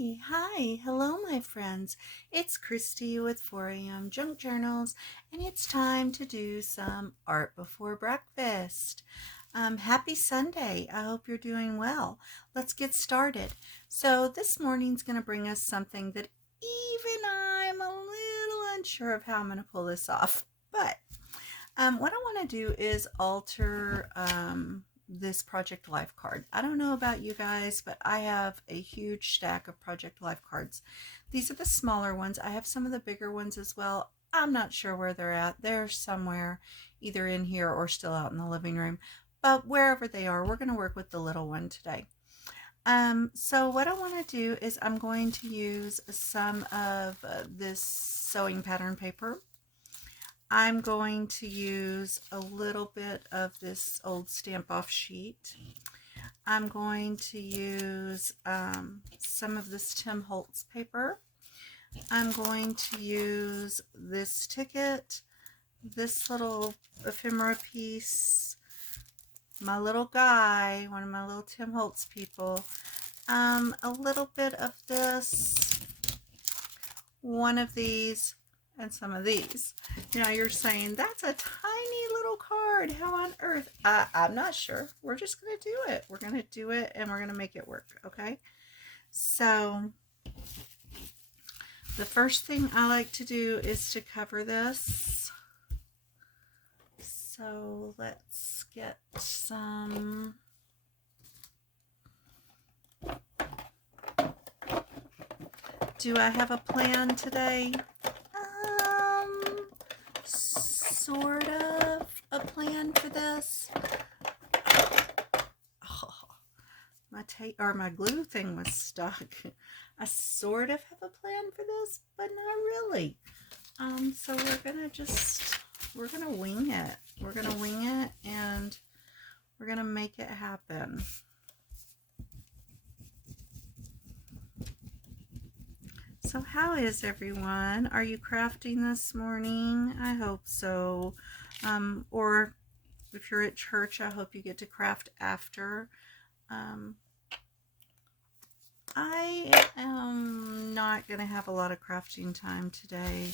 Hi, hello, my friends. It's Christy with 4am Junk Journals, and it's time to do some art before breakfast. Happy Sunday. I hope you're doing well. Let's get started. So, this morning's going to bring us something that even I'm a little unsure of how I'm going to pull this off. But what I want to do is alter this Project Life card. I don't know about you guys, but I have a huge stack of Project Life cards. These are the smaller ones. I have some of the bigger ones as well. I'm not sure where they're at. They're somewhere either in here or still out in the living room. But wherever they are, we're going to work with the little one today. So what I want to do is I'm going to use some of this sewing pattern paper. I'm going to use a little bit of this old stamp off sheet. I'm going to use some of this Tim Holtz paper. I'm going to use this ticket, this little ephemera piece, my little guy, one of my little Tim Holtz people, a little bit of this, one of these, and some of these. Now you're saying, that's a tiny little card. How on earth? I'm not sure. We're just going to do it. We're going to do it and we're going to make it work. Okay. So the first thing I like to do is to cover this. So let's get some. Do I have a plan today? Sort of a plan for this. Oh, my glue thing was stuck. I sort of have a plan for this, but not really. So we're gonna wing it. We're gonna wing it and we're gonna make it happen. So how is everyone? Are you crafting this morning? I hope so. Or if you're at church, I hope you get to craft after. I am not going to have a lot of crafting time today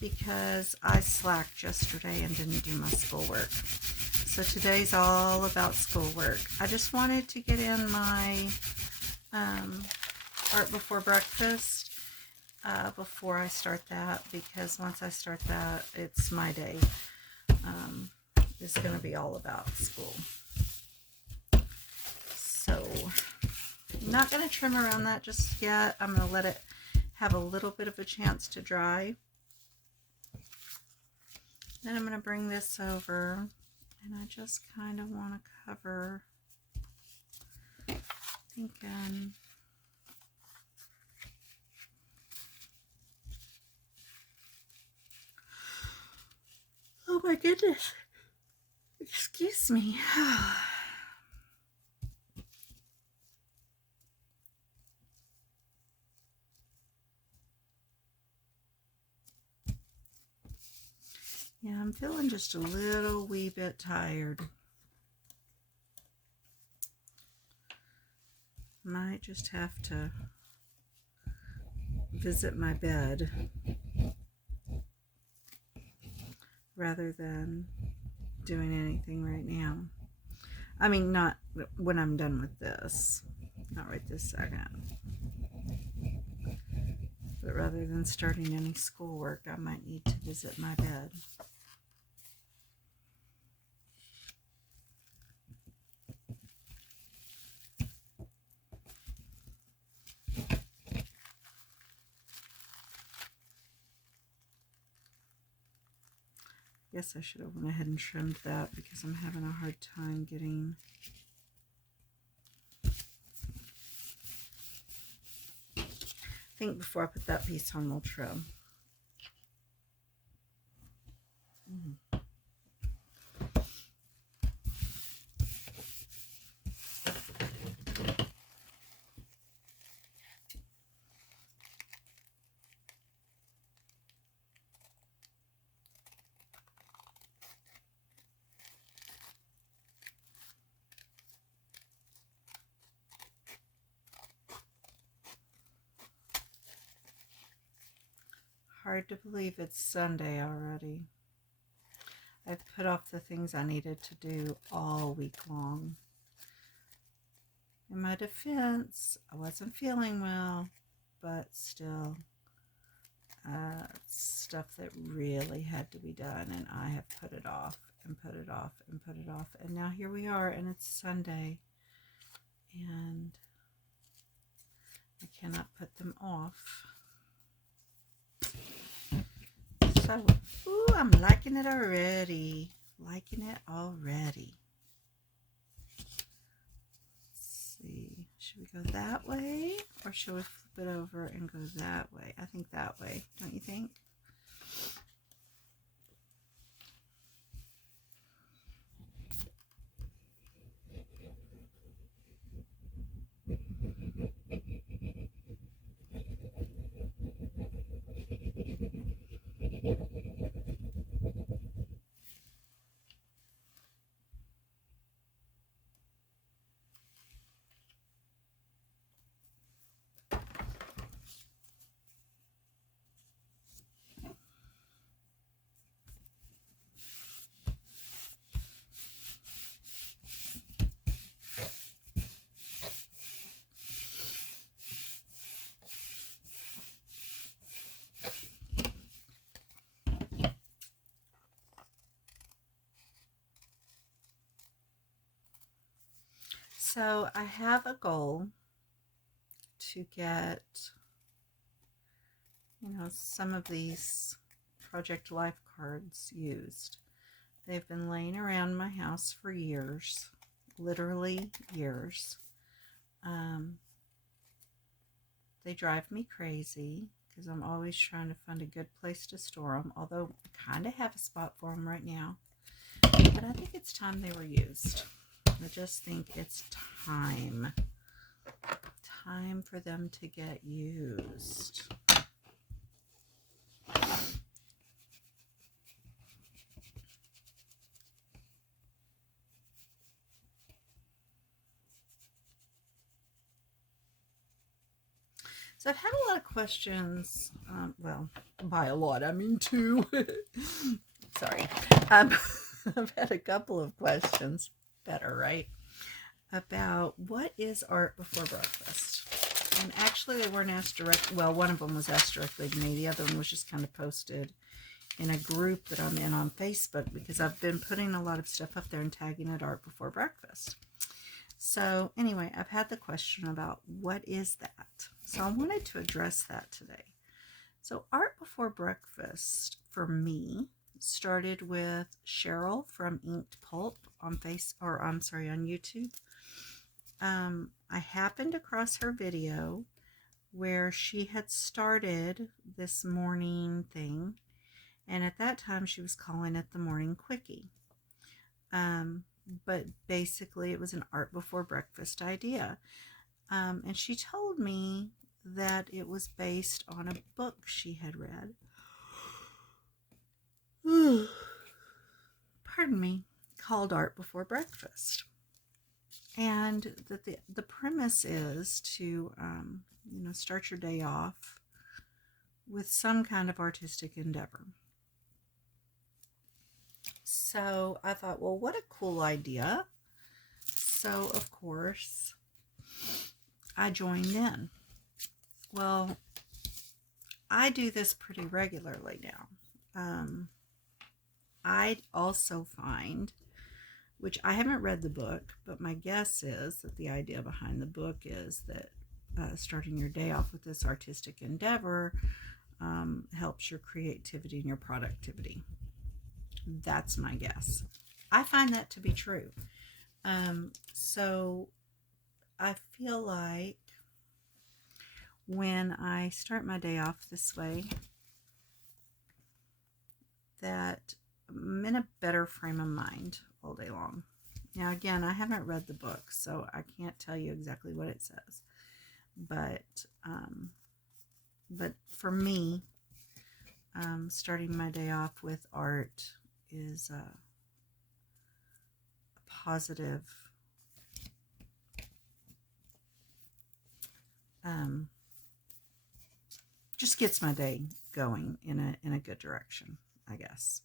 because I slacked yesterday and didn't do my schoolwork. So today's all about schoolwork. I just wanted to get in my art before breakfast before I start that, because once I start that, it's my day. It's going to be all about school. So I'm not going to trim around that just yet. I'm going to let it have a little bit of a chance to dry. Then I'm going to bring this over and I just kind of want to cover, thinking, oh my goodness, excuse me. Yeah, I'm feeling just a little wee bit tired. Might just have to visit my bed rather than doing anything right now. I mean, not when I'm done with this, not right this second. But rather than starting any schoolwork, I might need to visit my bed. Guess I should have went ahead and trimmed that because I'm having a hard time getting. I think before I put that piece on, we'll trim. hard to believe it's Sunday already. I've put off the things I needed to do all week long. In my defense, I wasn't feeling well, but still, stuff that really had to be done, and I have put it off and put it off and put it off, and now here we are, and it's Sunday, and I cannot put them off. So, ooh, I'm liking it already. Liking it already. Let's see. Should we go that way? Or should we flip it over and go that way? I think that way. Don't you think? So I have a goal to get, some of these Project Life cards used. They've been laying around my house for years, literally years. They drive me crazy because I'm always trying to find a good place to store them, although I kind of have a spot for them right now. But I think it's time they were used. I just think it's time for them to get used. So I've had a lot of questions. Well, by a lot, I mean two. Sorry. I've had a couple of questions, better, right? About what is art before breakfast. And actually they weren't asked directly. Well, one of them was asked directly to me. The other one was just kind of posted in a group that I'm in on Facebook because I've been putting a lot of stuff up there and tagging it art before breakfast. So anyway, I've had the question about what is that? So I wanted to address that today. So art before breakfast for me started with Cheryl from Inked Pulp on YouTube. I happened across her video where she had started this morning thing, and at that time she was calling it the Morning Quickie. But basically it was an art before breakfast idea. And she told me that it was based on a book she had read. Pardon me, called Art Before Breakfast. And that the premise is to, start your day off with some kind of artistic endeavor. So I thought, well, what a cool idea. So, of course, I joined in. Well, I do this pretty regularly now. I also find, which I haven't read the book, but my guess is that the idea behind the book is that starting your day off with this artistic endeavor helps your creativity and your productivity. That's my guess. I find that to be true. So I feel like when I start my day off this way, that I'm in a better frame of mind all day long. Now, again, I haven't read the book, so I can't tell you exactly what it says. But for me, starting my day off with art is a positive just gets my day going in a good direction, I guess.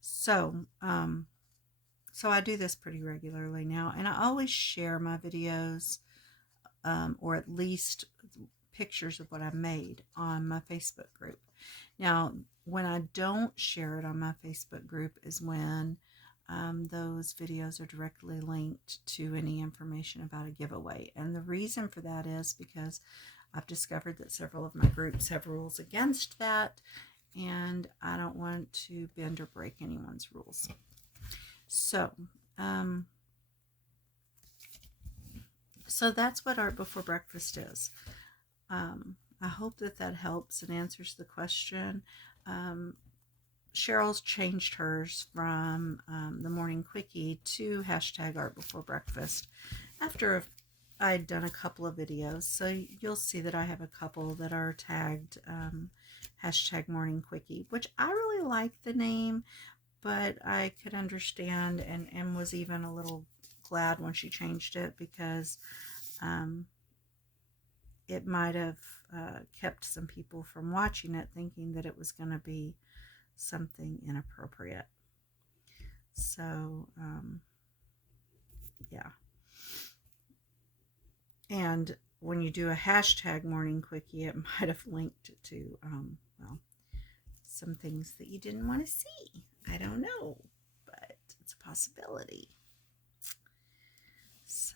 So, so I do this pretty regularly now, and I always share my videos, or at least pictures of what I made on my Facebook group. Now, when I don't share it on my Facebook group is when those videos are directly linked to any information about a giveaway. And the reason for that is because I've discovered that several of my groups have rules against that, and I don't want to bend or break anyone's rules. So, so that's what Art Before Breakfast is. I hope that that helps and answers the question. Cheryl's changed hers from the Morning Quickie to hashtag Art Before Breakfast after I'd done a couple of videos. So you'll see that I have a couple that are tagged hashtag Morning Quickie, which I really like the name, but I could understand and was even a little glad when she changed it, because it might have kept some people from watching it thinking that it was going to be something inappropriate. So, yeah. And when you do a hashtag Morning Quickie, it might have linked to, well, some things that you didn't want to see. I don't know, but it's a possibility. So,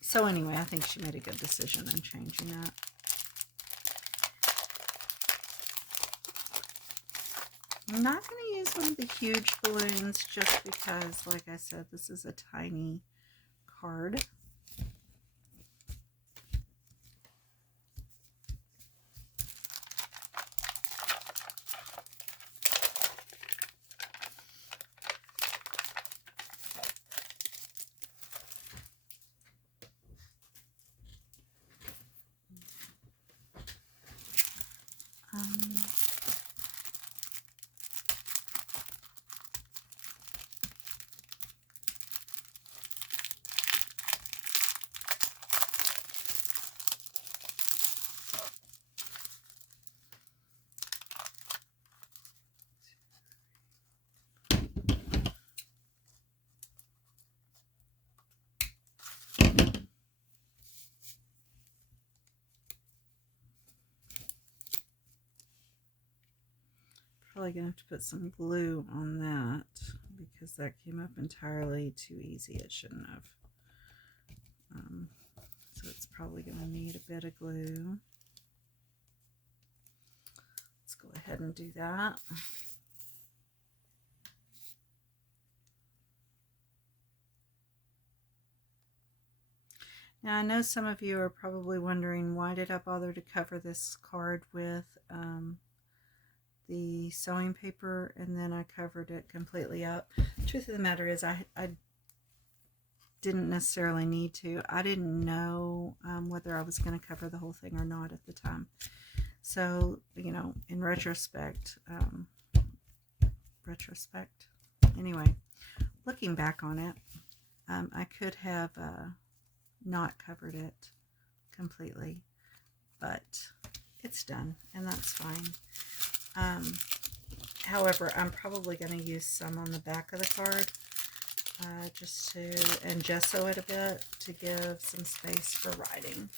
so anyway, I think she made a good decision in changing that. I'm not going to use one of the huge balloons just because, like I said, this is a tiny card. Probably gonna have to put some glue on that because that came up entirely too easy. It shouldn't have. So it's probably gonna need a bit of glue. Let's go ahead and do that. Now I know some of you are probably wondering, why did I bother to cover this card with the sewing paper and then I covered it completely up? Truth of the matter is I didn't necessarily need to. I didn't know whether I was going to cover the whole thing or not at the time. So, you know, in retrospect, anyway, looking back on it, I could have not covered it completely, but it's done and that's fine. However, I'm probably going to use some on the back of the card just to, and gesso it a bit to give some space for writing.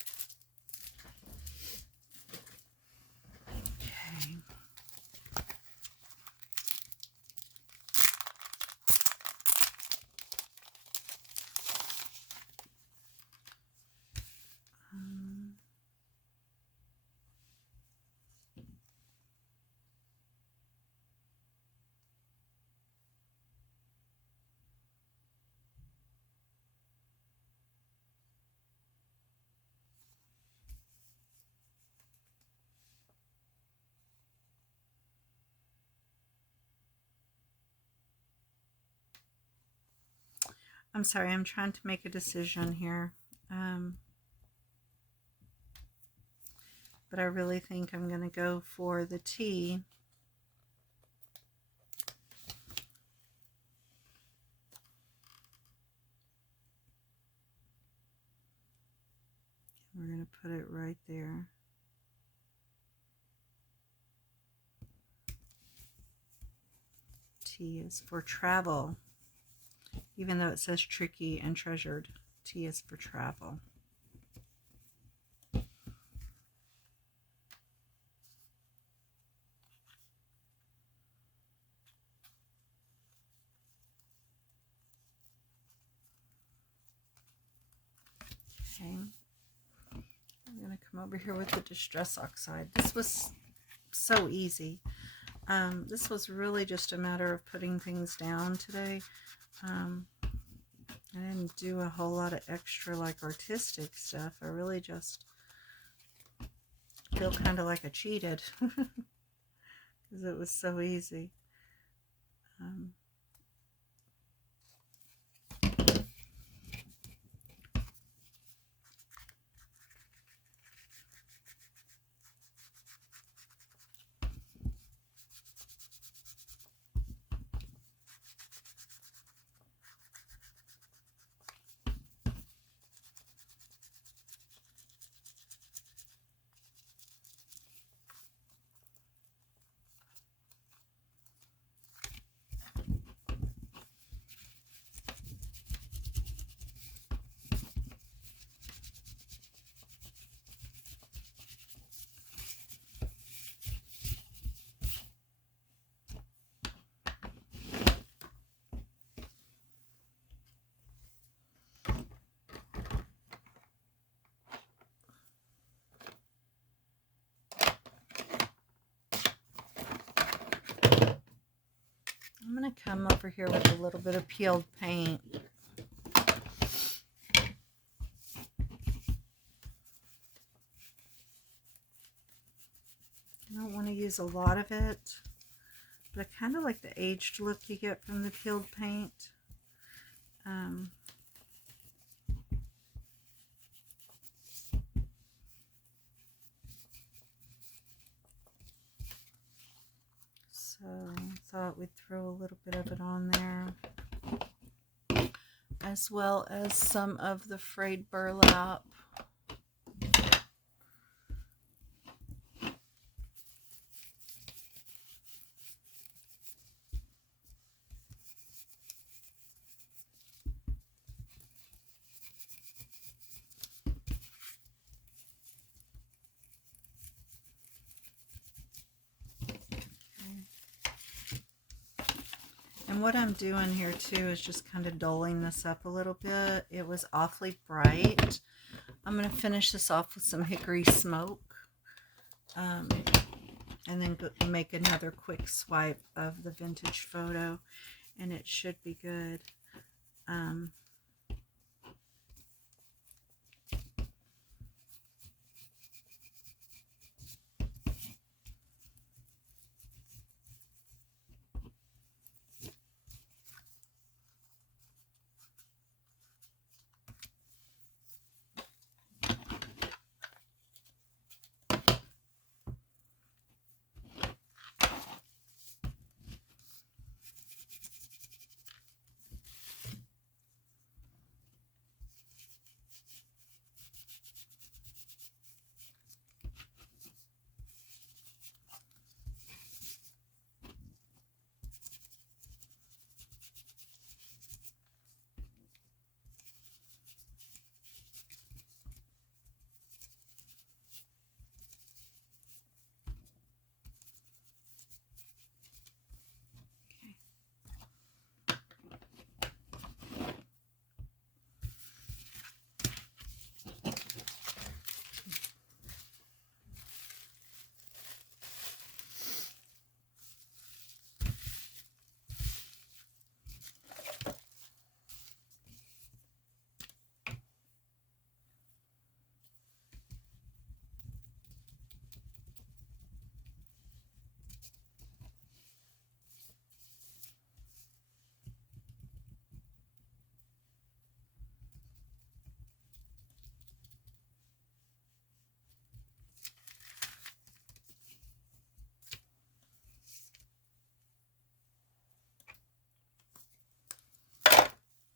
Okay. I'm sorry, I'm trying to make a decision here. But I really think I'm going to go for the T. put it right there. T is for travel. Even though it says tricky and treasured, T is for travel. Okay. I'm going to come over here with the Distress Oxide. This was so easy. This was really just a matter of putting things down today. I didn't do a whole lot of extra like artistic stuff. I really just feel kind of like I cheated because it was so easy. I'm going to come over here with a little bit of peeled paint. I don't want to use a lot of it, but I kind of like the aged look you get from the peeled paint. So I thought we'd throw a little bit of it on there, as well as some of the frayed burlap. And what I'm doing here too is just kind of dulling this up a little bit. It was awfully bright. I'm going to finish this off with some hickory smoke. And then make another quick swipe of the vintage photo. And it should be good.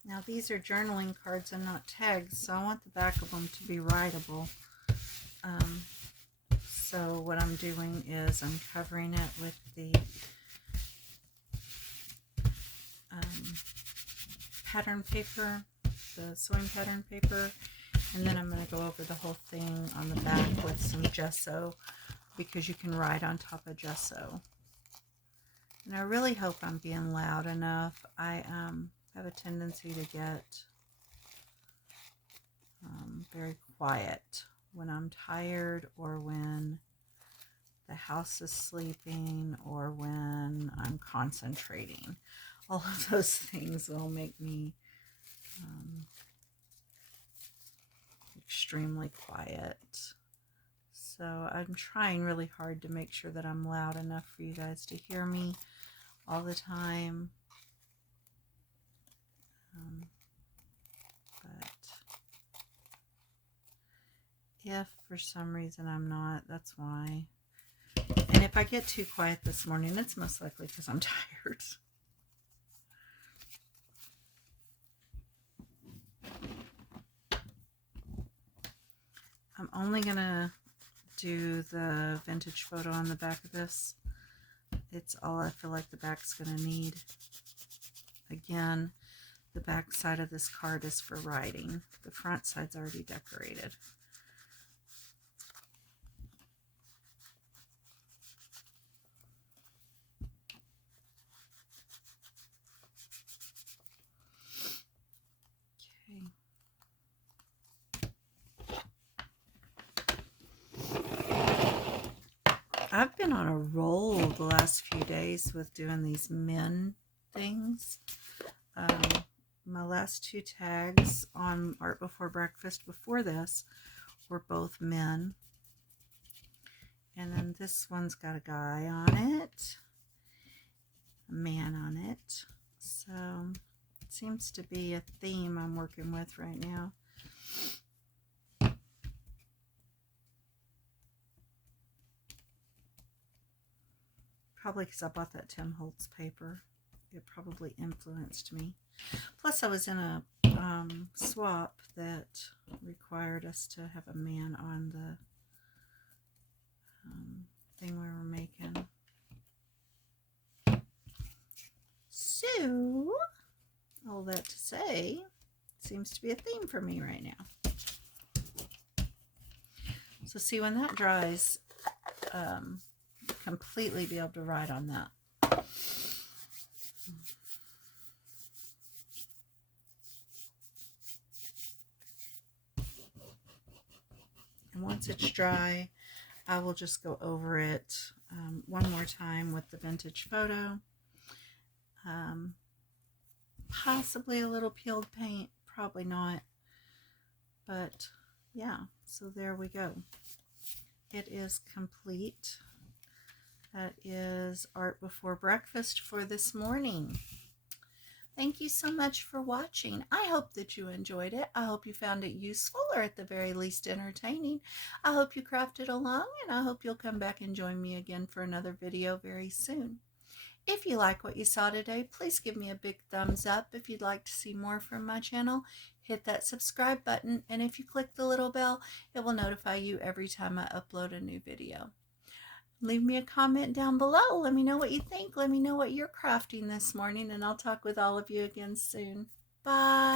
Now these are journaling cards and not tags, so I want the back of them to be writable. Um, so what I'm doing is I'm covering it with the pattern paper, the sewing pattern paper, and then I'm going to go over the whole thing on the back with some gesso, because you can write on top of gesso. And I really hope I'm being loud enough. I have a tendency to get very quiet when I'm tired, or when the house is sleeping, or when I'm concentrating. All of those things will make me extremely quiet. So I'm trying really hard to make sure that I'm loud enough for you guys to hear me all the time. But if for some reason I'm not, that's why. And if I get too quiet this morning, it's most likely because I'm tired. I'm only going to do the vintage photo on the back of this. It's all I feel like the back's going to need. Again, the back side of this card is for writing. The front side's already decorated. I've been on a roll the last few days with doing these men things. My last two tags on Art Before Breakfast before this were both men. And then this one's got a guy on it, a man on it. So it seems to be a theme I'm working with right now. Probably because I bought that Tim Holtz paper. It probably influenced me. Plus, I was in a swap that required us to have a man on the thing we were making. So, all that to say, seems to be a theme for me right now. So see, when that dries, completely be able to write on that. And once it's dry, I will just go over it one more time with the vintage photo. Possibly a little peeled paint, probably not. But yeah, so there we go. It is complete. That is Art Before Breakfast for this morning. Thank you so much for watching. I hope that you enjoyed it. I hope you found it useful, or at the very least entertaining. I hope you crafted along, and I hope you'll come back and join me again for another video very soon. If you like what you saw today, please give me a big thumbs up. If you'd like to see more from my channel, hit that subscribe button, and if you click the little bell, it will notify you every time I upload a new video. Leave me a comment down below. Let me know what you think. Let me know what you're crafting this morning, and I'll talk with all of you again soon. Bye.